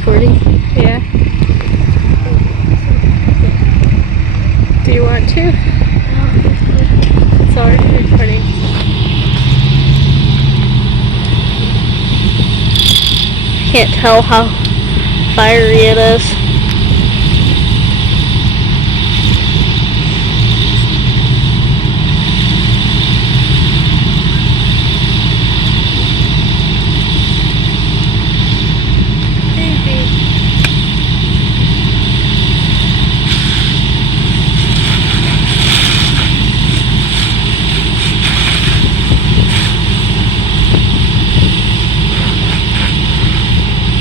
recording? Yeah. Do you want to? It's already recording. Can't tell how fiery it is.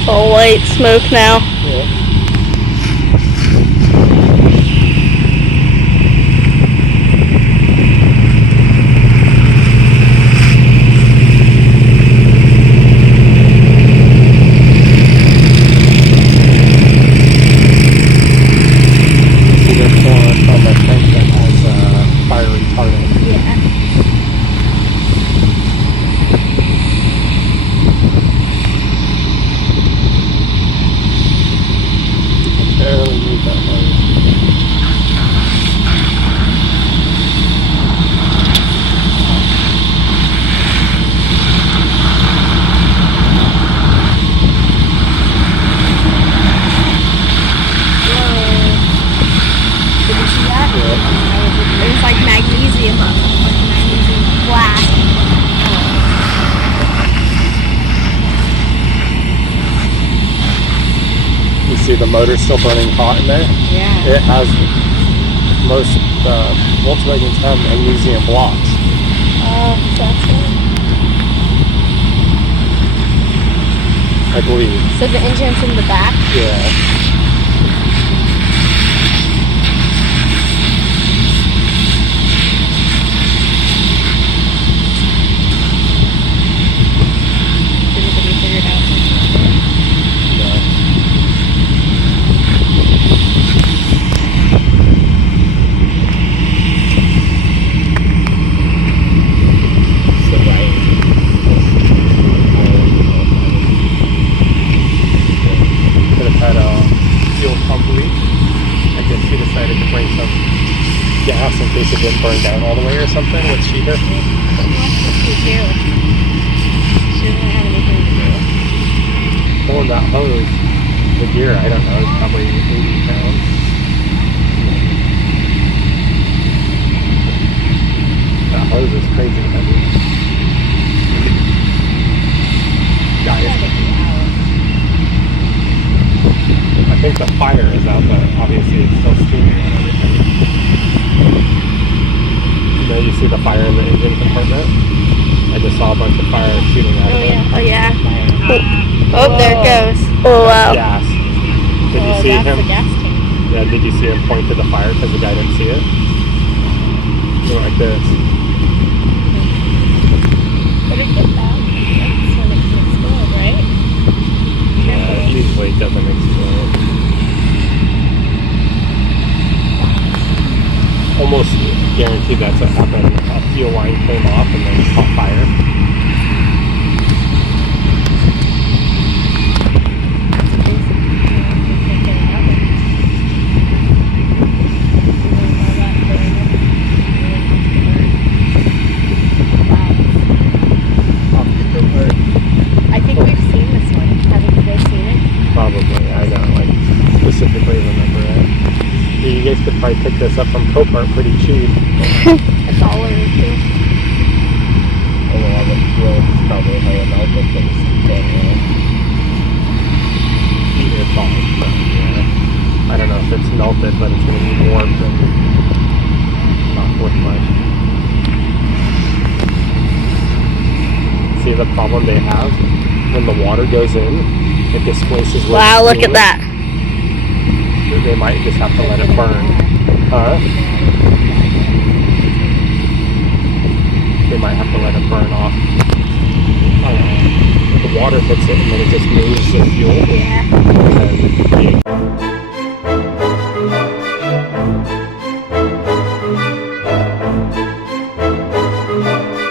All white smoke now. Yeah. See, there's one on the tank that has fire retardant. Yeah. Barely need that motor. Did you see that? Yeah. It was like magnesium, like magnesium glass. You see the motor still burning hot in there? Yeah. It has, most Volkswagens have magnesium blocks. Oh, that's it. I believe. So the engine's in the back? Yeah. Did anybody figure it out? Could have had a fuel pump leak. I guess she decided to bring some gas in case it didn't burn down all the way or something with sheeter. What did she do? She didn't have anything to do. Pulling that hose, the gear, I don't know, it's probably 80 pounds. That hose is crazy heavy. I think the fire is out, but obviously it's still steaming and everything. You know, you see the fire in the engine compartment? I just saw a bunch of fire shooting out of it. Oh yeah. Oh, there it goes. Oh wow. Gas. Did you see that's him? the gas tank. Yeah, did you see him point to the fire because the guy didn't see it? He went like this. But it gets out. That's when it can explode, right? Yeah, it usually doesn't explode. Almost guaranteed that's what happened. A fuel line came off and then caught fire. I think we've seen this one. Haven't you guys seen it? Probably. I don't specifically remember it. Yeah, you guys could probably pick this up from Copart pretty cheap. $1 or $2. Although the fuel is probably how it melted things. Either fine, but yeah. I don't know if it's melted, but it's going to be warped and not worth much. See the problem they have? When the water goes in, it displaces with Wow, look at steam. that. They might just have to let it burn. Huh? They might have to let it burn off. The water hits it and then it just moves the fuel. Yeah. And then